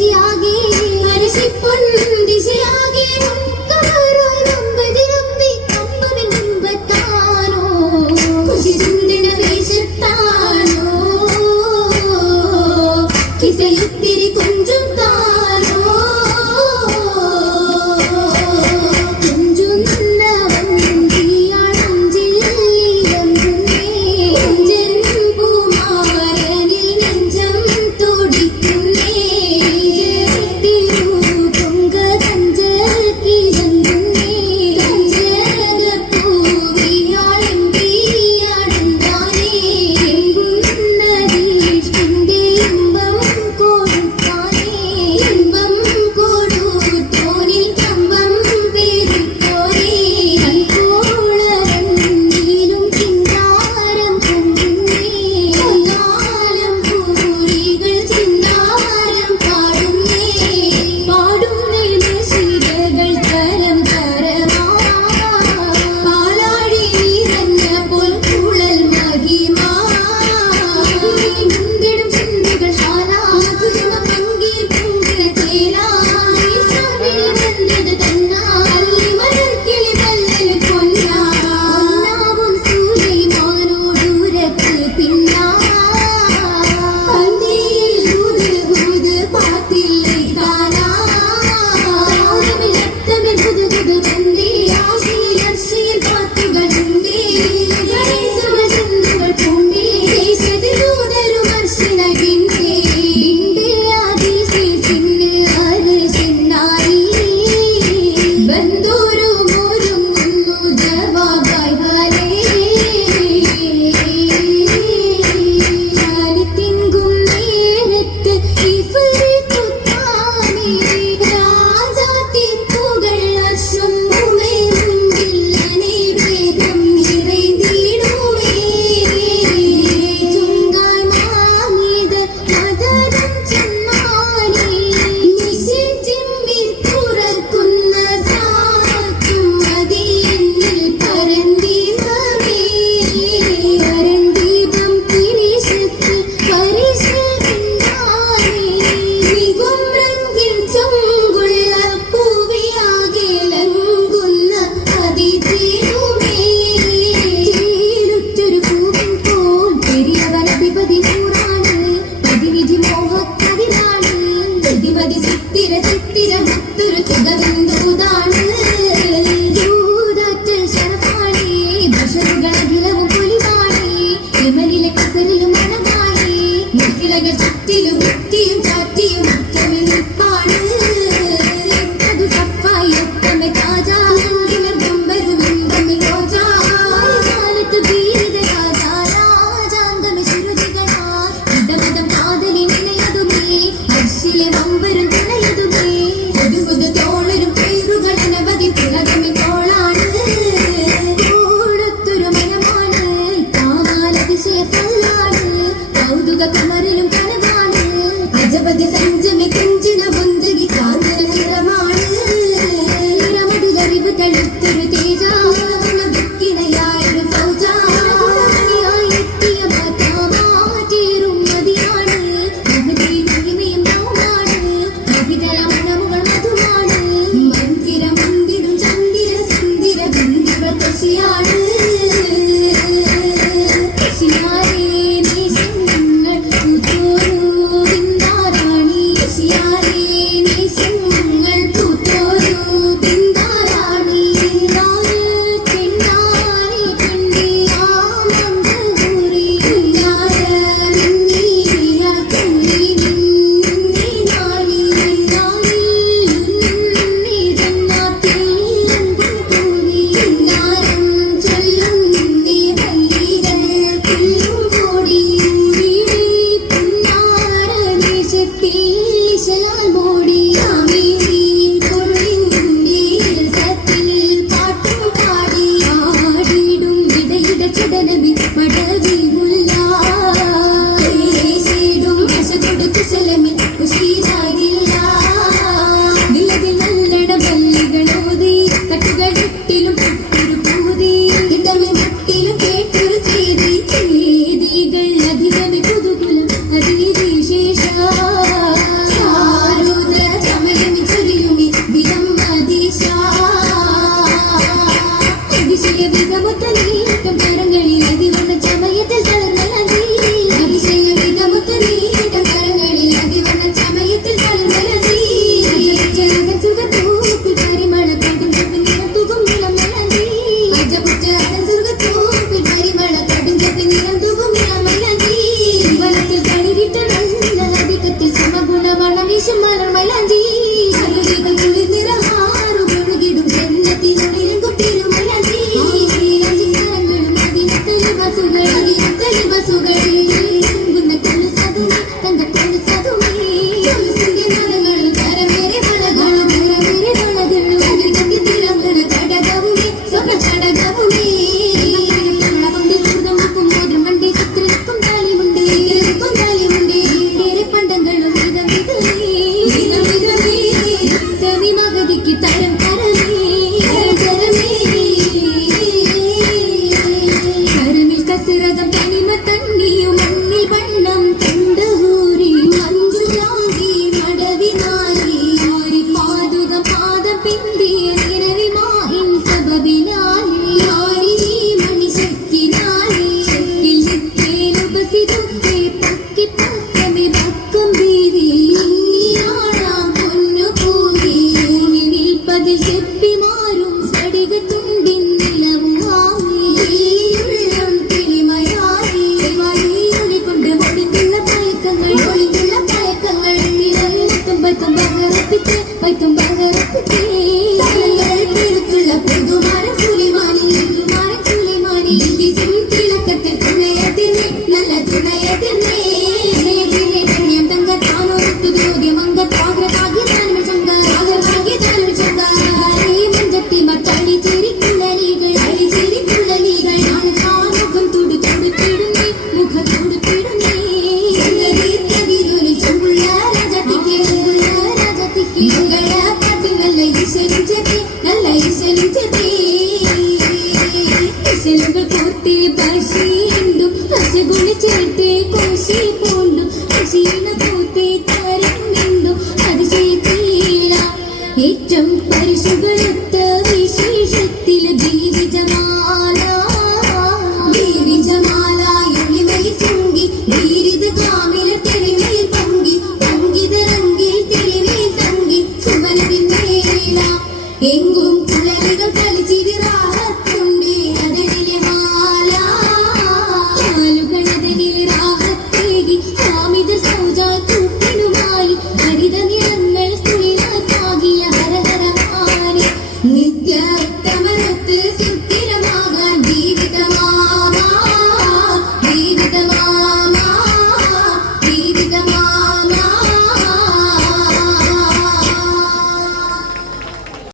ദിശയാകെ അരശിപ്പൊൻ ദിശയാകെ കിസയുത്തിരി കൊഞ്ചും താനോ കൊഞ്ചുന്ന വഞ്ചിയാണഞ്ചില്ലിയമ്പുന്നേ പൂമാരനിൽ നെഞ്ചം തുടിക്കുന്നേ തിരു പൊങ്ക കഞ്ചൽ കിഴങ്ങുന്നേ കഞ്ചകപ്പൂവിയാളെമ്പിയാടുന്നാനേ എമ്പുന്ന ദീഷ്ടിന്റെ ഇമ്പം ഇമ്പം കൊടുത്തോനിൽ കമ്പം പെരുത്തോരേ കൽക്കോളവന്നിലും ചിന്താരം പൊങ്ങുന്നേ പൊന്നാലം പൂരികൾ ചിന്താരം പാടുന്നേ പാടുന്നേ നിശിതകൾ തരം തരമാ പാലാഴി നിറഞ്ഞ പൊൽക്കുഴൽ മഹിമാ മുന്തിടും ചിന്തകൾ ശാലാതുമ പങ്കിൽ പൊങ്കിട ചേലാ ഈശ്വരനത് തന്നാൽ മലർക്കിളി പല്ലൽ പൊന്നാ പൊന്നാവും സൂര്യമാനോടുരക്ക് പിന്നാ പന്തിയിൽ ഊത് പാത്തില്ലേ താനാ രക്തമിൽ പുതു പന്തി ആശയിൽ അർശയിൽ പാത്തുകളുണ്ടേ ഗണേശുകൾ പൂണ്ടേ ദേശത്തിലൂതരും അർശനകിണ്ടേ ബിണ്ടേ ആദിശിൽ ചിന്ന് അർശനായി ബന്ധൂരും ഒരുങ്ങുന്നു ജവാബായി വരേ തിങ്കും നേരത്ത് ഇഫറിത്തുത്താനേ രാജാത്തിപ്പുകൾ അശ്വം മുമേ മുൻപിൽ അനേവേദം നിറൈന്തിടുമേ ചുങ്കാൽ മാങ്ങിയത് മദരം ചെന്നാനേ നിശിൽ ചിമ്മിൽ തുറക്കുന്ന സാക്കും മതിയെന്നിൽ പരന്തീപമേ പരന്തീപം തിരിശത്ത് പരിശൽ പിന്നാനേ മികും റംഗിൽ ചൊങ്കുള്ള പൂവിയാകെ ലംഘുന്ന അതിഥിയുമേ ചേലുറ്റൊരു പൂവിൻ പോൽ പെരിയവനധിപതി നൂറാണ് പ്രതിനിധി മോഹക്കതിരാണ് പ്രതിമതി ചിത്തിര മുത്തൊരു ചിതവിന്ദൂതാണ് ദൂതാറ്റൽ ശരഫാണേ ബഷറുകളഖിലവും പൊലിവാണേ യമനിലെ കസറിലും മണമാണേ മുത്തിലകൾ ചുറ്റിലും വൃത്തിയും ചാറ്റിയും മുഖ്യമിൽ നിൽപ്പാണ് അത് സഫായി ഒത്തമെ താജാ ഗംബരും ഇമ്പമിൽ രോജാ കാലത്ത് വീര രാജാ രാജാംഗമെ ശിരുതികളാ ഇതമതം കാതലി നിലയതുമേ അർശിലെ വമ്പരും തുണയതുമേ ഒതുങ്ങുന്ന തോളരും പേരുകൾ അനവധി തിളകമി തോളാണ് കൂടത്തൊരു മനമാണ് കാമാലതിശയ കല്ലാണ് കൗതുക കമറിലും കനവാണ് അജപതി സഞ്ചമി കുഞ്ചിന ബുന്ദഗി കാന്തര നിറമാണ് നിറമതിലറിവ് തളുത്തൊരു തേജ ദുഃഖിണയായൊരു സൗജായി എത്തിയ മാതാമാറ്റേറും മതിയാണ് മഹതിയിൽ മഹിമയും നവമാണ് കവിതരമണ